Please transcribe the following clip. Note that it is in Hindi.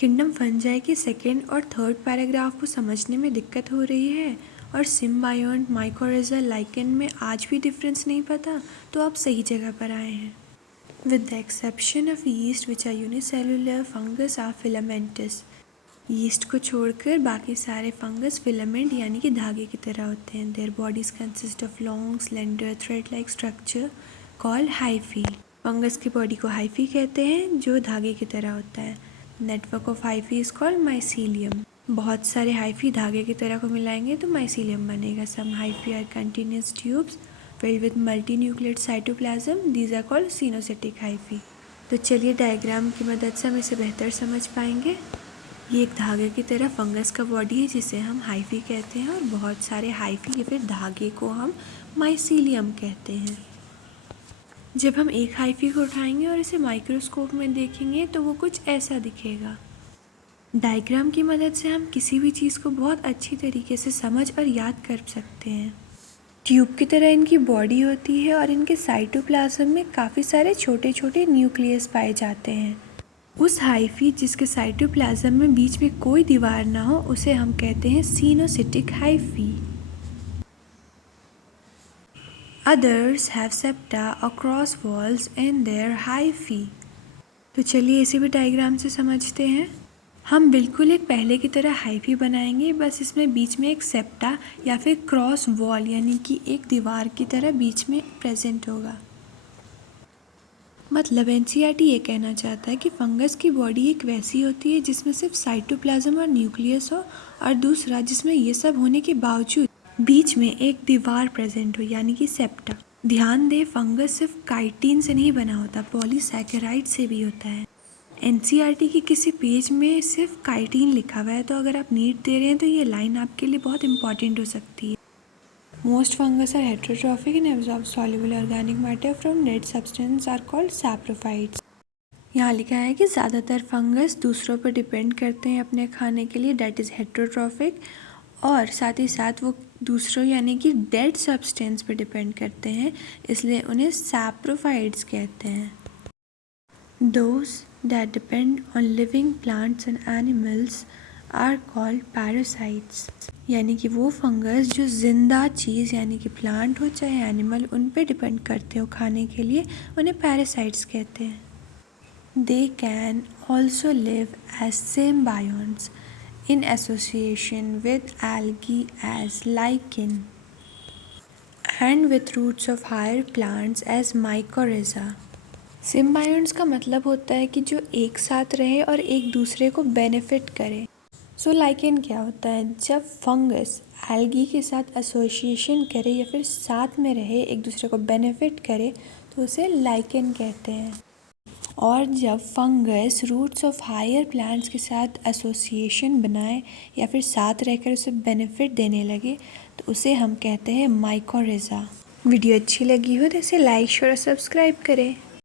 किंगडम फंजाई के सेकेंड और थर्ड पैराग्राफ को समझने में दिक्कत हो रही है और सिम्बायोंट, माइकोरिज़ा, लाइकेन में आज भी डिफरेंस नहीं पता, तो आप सही जगह पर आए हैं। With the exception of yeast which are unicellular, fungus are filamentous. Yeast को छोड़कर बाकी सारे फंगस फिलामेंट यानी कि धागे की तरह होते हैं। Their bodies consist of long slender thread like structure called hyphae. Fungus की बॉडी को हाइफी कहते हैं जो धागे की तरह होता है। Network of hyphae is called mycelium. बहुत सारे हाइफी धागे की तरह को मिलाएंगे तो माइसीलियम बनेगा। Some hyphae are continuous tubes filled with multinucleate cytoplasm. These are called coenocytic hyphae. तो चलिए डायग्राम की मदद से हम इसे बेहतर समझ पाएंगे। ये एक धागे की तरह फंगस का बॉडी है जिसे हम हाइफी कहते हैं और बहुत सारे हाइफी या फिर धागे को हम माइसीलियम कहते हैं। जब हम एक हाइफी को उठाएंगे और इसे माइक्रोस्कोप में देखेंगे तो वो कुछ ऐसा दिखेगा। डायग्राम की मदद से हम किसी भी चीज़ को बहुत अच्छी तरीके से समझ और याद कर सकते हैं। ट्यूब की तरह इनकी बॉडी होती है और इनके साइटोप्लाज्म में काफ़ी सारे छोटे छोटे न्यूक्लियस पाए जाते हैं। उस हाइफी जिसके साइटोप्लाज्म में बीच में कोई दीवार ना हो उसे हम कहते हैं सिनोसिटिक hyphae. Others have septa or cross walls in their hyphae। तो चलिए इसे भी डायग्राम से समझते हैं। हम बिल्कुल एक पहले की तरह हाइफी बनाएंगे, बस इसमें बीच में एक सेप्टा या फिर क्रॉस वॉल यानी कि एक दीवार की तरह बीच में प्रेजेंट होगा। मतलब एनसीईआरटी ये कहना चाहता है कि फंगस की बॉडी एक वैसी होती है जिसमें सिर्फ साइटोप्लाज्म और न्यूक्लियस हो और दूसरा जिसमें ये सब होने के बावजूद बीच में एक दीवार प्रेजेंट हो यानी कि सेप्टा। ध्यान दें फंगस सिर्फ काइटिन से नहीं बना होता, पॉलीसैकेराइड से भी होता है। एनसीईआरटी के किसी पेज में सिर्फ काइटिन लिखा हुआ है तो अगर आप नीट दे रहे हैं तो ये लाइन आपके लिए बहुत इंपॉर्टेंट हो सकती है। Most fungus are heterotrophic and absorb soluble organic matter from dead substance are called saprophytes. यहाँ लिखा है कि ज़्यादातर फंगस दूसरों पर डिपेंड करते हैं अपने खाने के लिए, डेट इज़ हेट्रोट्रॉफिक, और साथ ही साथ वो दूसरों यानी कि डेड सब्सटेंस पर डिपेंड करते हैं, इसलिए उन्हें सैप्रोफाइट्स कहते हैं। Those that depend on living plants and animals are called parasites। यानी कि वो फंगस जो जिंदा चीज़ यानी कि प्लांट हो चाहे एनिमल उन पे डिपेंड करते हो खाने के लिए, उन्हें पैरासाइट्स कहते हैं। They can also live as symbionts in association with algae as lichen and with roots of higher plants as mycorrhiza। सिम्बायोंट्स का मतलब होता है कि जो एक साथ रहे और एक दूसरे को बेनिफिट करे। सो लाइकेन क्या होता है? जब फंगस एल्गी के साथ एसोसिएशन करे या फिर साथ में रहे, एक दूसरे को बेनिफिट करे, तो उसे लाइकेन कहते हैं। और जब fungus roots of higher plants के साथ एसोसिएशन बनाए या फिर साथ रहकर उसे बेनिफिट देने लगे तो उसे हम कहते हैं माइकोरिज़ा। वीडियो अच्छी लगी हो तो इसे लाइक शेयर और सब्सक्राइब करें।